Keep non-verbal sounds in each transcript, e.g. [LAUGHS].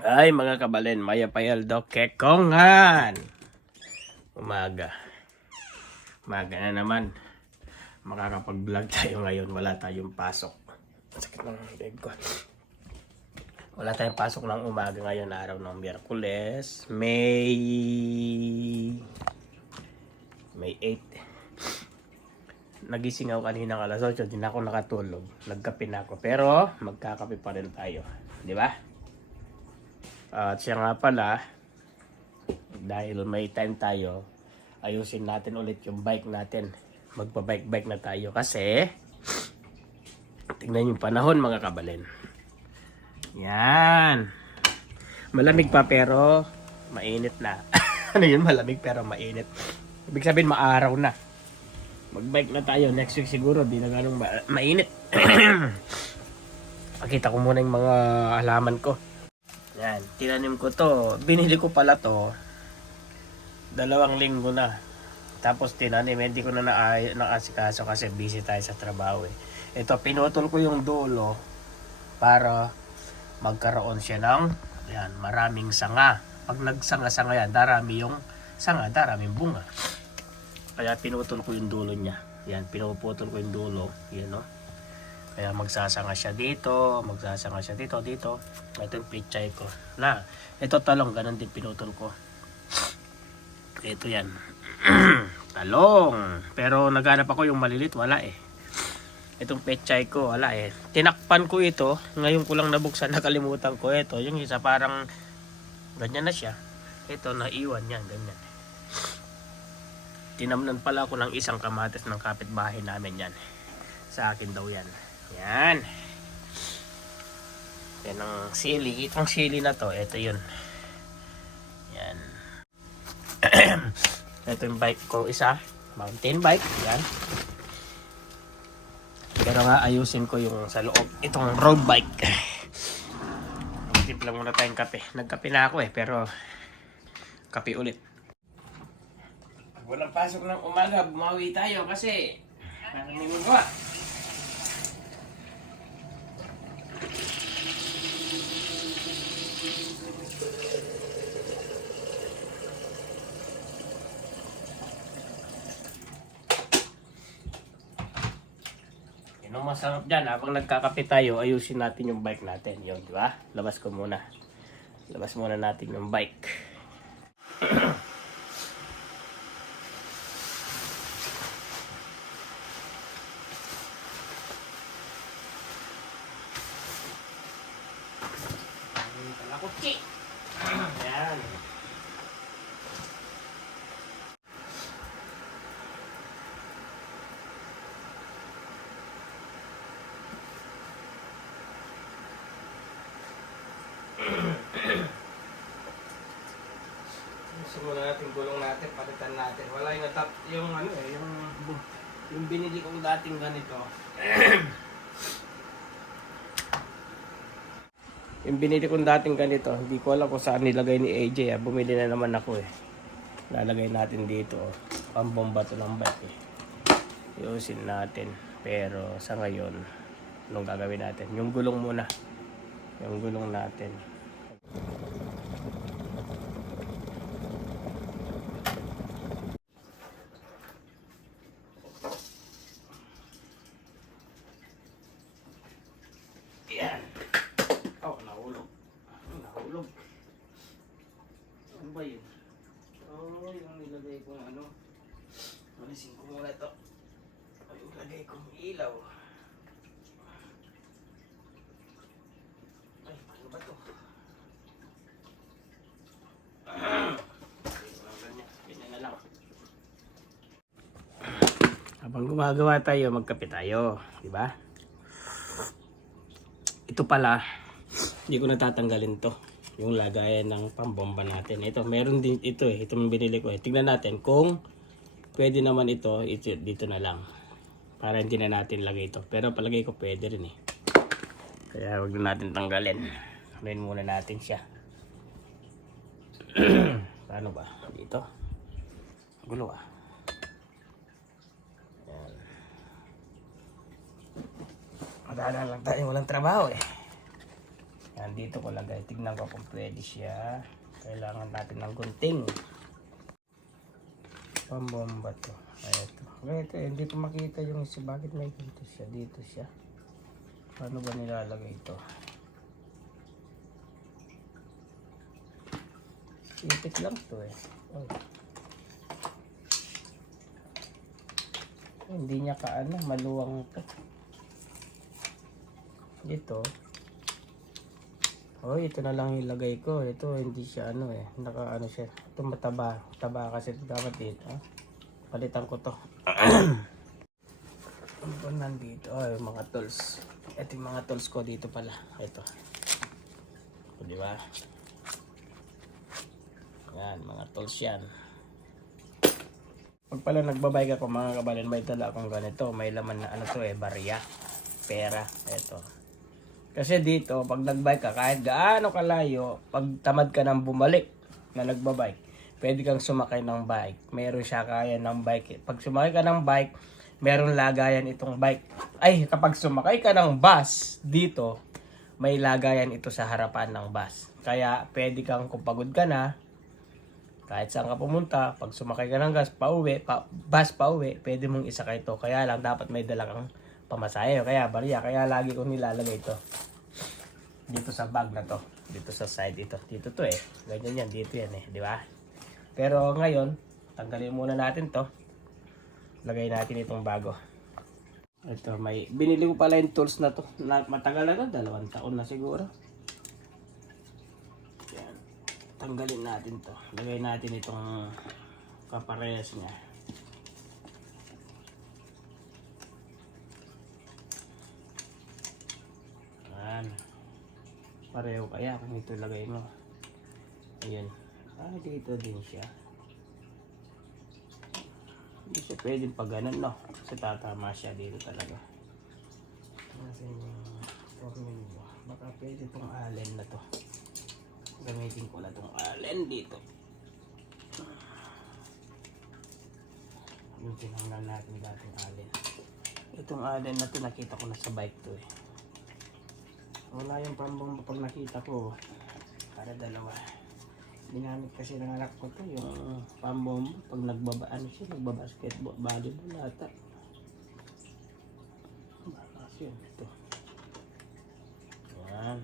Ay, mga kabalen, maya payaldo kekongan. Umaga. Umaga na naman. Makakapag-vlog tayo ngayon. Wala tayong pasok. Sakit ng leg ko. Wala tayong pasok ng umaga ngayon, araw ng Miyerkules, May... May 8. Nagising ako kanina alas 8, hindi na ako nakatulog. Nagkape na ako. Pero, magkakape pa rin tayo. Di ba? At siya nga pala, dahil may time tayo, ayusin natin ulit yung bike natin. Magpa-bike-bike na tayo kasi tingnan yung panahon mga kabalen. Yan. Malamig pa pero mainit na. [LAUGHS] ano yun? Malamig pero mainit. Ibig sabihin maaraw na. Mag-bike na tayo. Next week siguro di na ganong ma- mainit. [CLEARS THROAT] Pakita ko muna yung mga halaman ko. Yan, tinanim ko to. Binili ko pala to. Dalawang linggo na. Tapos tinanim, hindi ko na naasikaso kasi busy tayo sa trabaho eh. Ito, pinutol ko yung dulo para magkaroon siya ng yan, maraming sanga. Pag nagsanga-sanga yan, darami yung sanga, daraming bunga. Kaya pinutol ko yung dulo niya. Yan, pinuputol ko yung dulo. Yan, no? Kaya magsasanga siya dito, magsasanga siya dito, dito. Ito yung pichay ko. Na, ito talong, ganun din pinutol ko. Ito yan. [CLEARS THROAT] talong. Pero naghanap ako yung malilit, wala eh. Itong pechay ko, wala eh. Tinakpan ko ito, ngayon ko lang nabuksan, [LAUGHS] nakalimutan ko ito. Yung isa parang, ganyan na siya. Ito, naiwan yan, ganyan. Tinamnan pala ako ng isang kamatis ng kapitbahay namin yan. Sa akin daw yan. Yan. Yan ang sili. Itong sili na to, ito yun. Yan. [CLEARS THROAT] ito yung bike ko isa. Mountain bike. Yan. Pero nga ayusin ko yung sa loob. Itong road bike. [CLEARS THROAT] Magtimpla muna tayong kape. Nagkape na ako eh, pero kape ulit. Walang pasok ng umaga, bumawi tayo kasi parang may masarap dyan. Habang nagkakape tayo, ayusin natin yung bike natin. Yun, di ba? Labas ko muna. Labas muna natin yung bike. [CLEARS THROAT] Ayun pala ko, Chi. Yan. Simulan natin gulong natin, palitan Wala yung natap, yung ano eh, yung, yung binili kong dating ganito. [CLEARS THROAT] yung binili kong dating ganito, hindi ko alam kung saan nilagay ni AJ. Ah. Bumili na naman ako eh. Lalagay natin dito. Oh. Pambomba to ng bike eh. Iusin natin. Pero sa ngayon, anong gagawin natin? Yung gulong muna. Yung gulong natin. Yan. Oh, nahulog. Nahulog. Ano ba yun? Oh, yung nilagay kong ano. Alisin ko muna ito. Oh, yung nilagay kong ilaw. Ay, paano ba lang. [CLEARS THROAT] Habang gumagawa tayo, magkape tayo. Di ba? Ito pala, hindi ko natatanggalin to. Yung lagayan ng pambomba natin. Ito, meron din ito eh. Ito yung binili ko eh. Tignan natin kung pwede naman ito, ito dito na lang. Para hindi na natin lagay ito. Pero palagay ko pwede rin eh. Kaya wag na natin tanggalin. Anuin muna natin siya. [CLEARS THROAT] Paano ba? Dito. Gulo ah. Yan. Madala lang tayo walang trabaho eh. Nandito ko lagay. Tignan ko kung pwede siya. Kailangan natin ng gunting. Pambomba to. Ito. Ganito eh. Hindi ko makita yung isa. Bakit may dito siya? Dito siya. Paano ba nilalagay ito? Ipit lang to eh. Ay. Hindi niya kaano. Maluwang to. Dito. Oh, ito na lang ilagay ko. Ito hindi siya ano eh. Naka ano siya. Ito mataba. Taba kasi dapat dito. ah. Palitan ko to. [CLEARS THROAT] Ano ba nandito? Oh, yung mga tools. Ito yung mga tools ko dito pala. Ito. O, di ba? Yan, mga tools yan. Pag pala nagbabike ako mga kabalin, may dala akong ganito. May laman na ano to eh, barya. Pera. Ito. Kasi dito, pag nagbike ka, kahit gaano kalayo, pag tamad ka nang bumalik na nagbabike, pwede kang sumakay ng bike. Meron siya kaya ng bike. Pag sumakay ka ng bike, meron lagayan itong bike. Ay, kapag sumakay ka ng bus dito, may lagayan ito sa harapan ng bus. Kaya pwede kang kung pagod ka na, kahit saan ka pumunta, pag sumakay ka ng gas, pauwi, pa, bus pauwi, pwede mong isakay ito. Kaya lang dapat may dala kang pamasahe. Kaya barya, kaya lagi ko nilalagay ito. Dito sa bag na to. Dito sa side ito. Dito to eh. Ganyan yan. Dito yan eh. Di ba? Pero ngayon, tanggalin muna natin to. Lagay natin itong bago. Ito, may binili ko pala yung tools na to. Na, matagal na to, dalawang taon na siguro. Yan. Tanggalin natin to. Lagay natin itong kaparehas niya. Yan. Pareho kaya kung ito lagay mo. Ayan. Ah, dito din siya. Hindi siya pwedeng pag ganun, no? Kasi tatama siya dito talaga. Kasi yung formula, baka pwede itong allen na to. Gamitin ko na itong allen dito. Yung tinanggal natin dating allen. Itong allen na to, nakita ko na sa bike to eh. Wala yung pambomba pag nakita ko. Para dalawa. Ginamit kasi ng anak ko to yung pambomba pag nagbaba ano siya nagbabasketball volleyball ata. Bakas yun ito. Yan.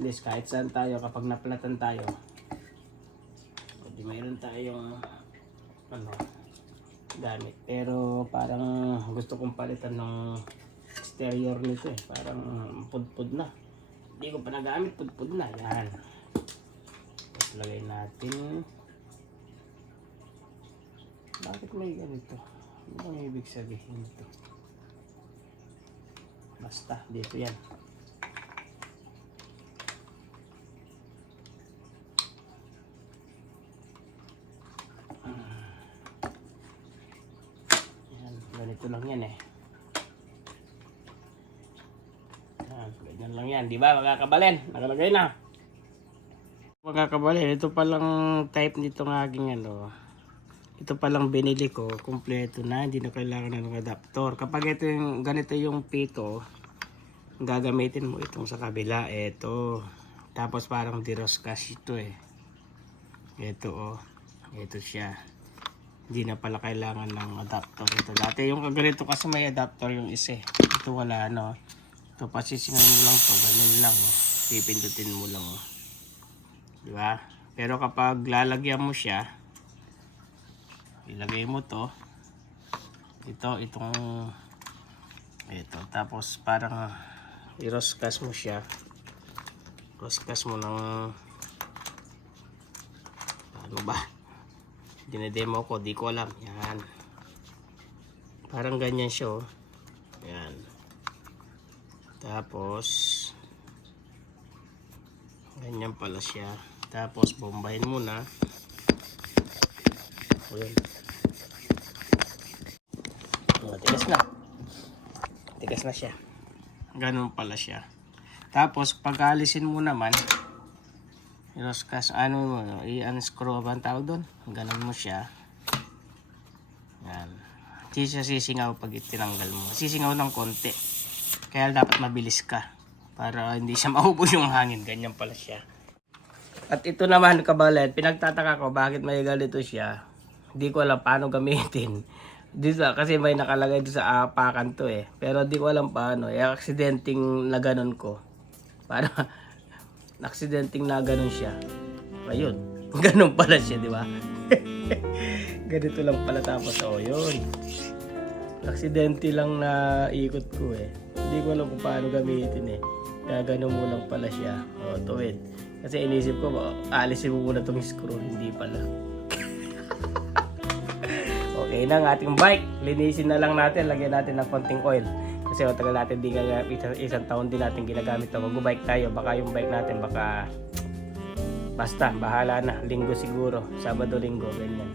Least kahit saan tayo kapag napalatan tayo Hindi mayroon tayong ano gamit. Pero parang gusto kong palitan ng exterior nito eh. Parang pudpud na. Hindi ko pa nagamit, pudpud na. Yan. Tapos lagay natin. Bakit may ganito? Ano ang ibig sabihin nito? Basta, dito. Yan, ganito lang yan eh. Yan, ganyan lang yan. Di ba mga kabalin? Nakalagay na. Mga kabalin, ito palang type nito ng aking ano. Ito palang binili ko. Kompleto na. Hindi na kailangan ng adapter. Kapag ito yung, ganito yung pito, gagamitin mo itong sa kabila. Ito. Tapos parang diroskas ito eh. Ito oh. Ito siya hindi na pala kailangan ng adapter ito. Dati yung ganito kasi may adapter yung isa eh. Ito wala no. Ito pasisingan mo lang to, ganun lang oh. Pipindutin mo lang oh. Di ba? Pero kapag lalagyan mo siya, ilagay mo to. Ito, itong ito. Tapos parang iroskas mo siya. Roskas mo ng ano ba? dinedemo ko, di ko alam. Yan. Parang ganyan siya, oh. Tapos, ganyan pala siya. Tapos, bombahin muna. Ayan. Oh, tigas na. Tigas na siya. Ganun pala siya. Tapos, pag alisin mo naman, Roscas, ano mo, i-unscrew ba ang tawag doon? Ganon mo siya. Yan. Hindi siya sisingaw pag itinanggal mo. Sisingaw ng konti. Kaya dapat mabilis ka. Para hindi siya [LAUGHS] maubos yung hangin. Ganyan pala siya. At ito naman, kabalet, pinagtataka ko bakit may ganito siya. Hindi ko alam paano gamitin. [LAUGHS] Dito, kasi may nakalagay dito sa apakan to eh. Pero di ko alam paano. Eh, aksidenteng na ganun ko. Para, [LAUGHS] aksidenteng na ganun siya. Ayun. Ganun pala siya, di ba? Ganito lang pala tapos, oh, yun. Aksidente lang na ikot ko eh. Hindi ko alam kung paano gamitin eh. Kaya ganun mo lang pala siya. O, tuwid. Kasi inisip ko, oh, alisin mo muna itong screw. Hindi pala. [LAUGHS] okay na ang ating bike. Linisin na lang natin. Lagyan natin ng konting oil. Kasi matagal natin di nga isang, isang taon din natin ginagamit ito. Mag-bike tayo. Baka yung bike natin baka Basta, bahala na. Linggo siguro. Sabado, linggo, ganyan.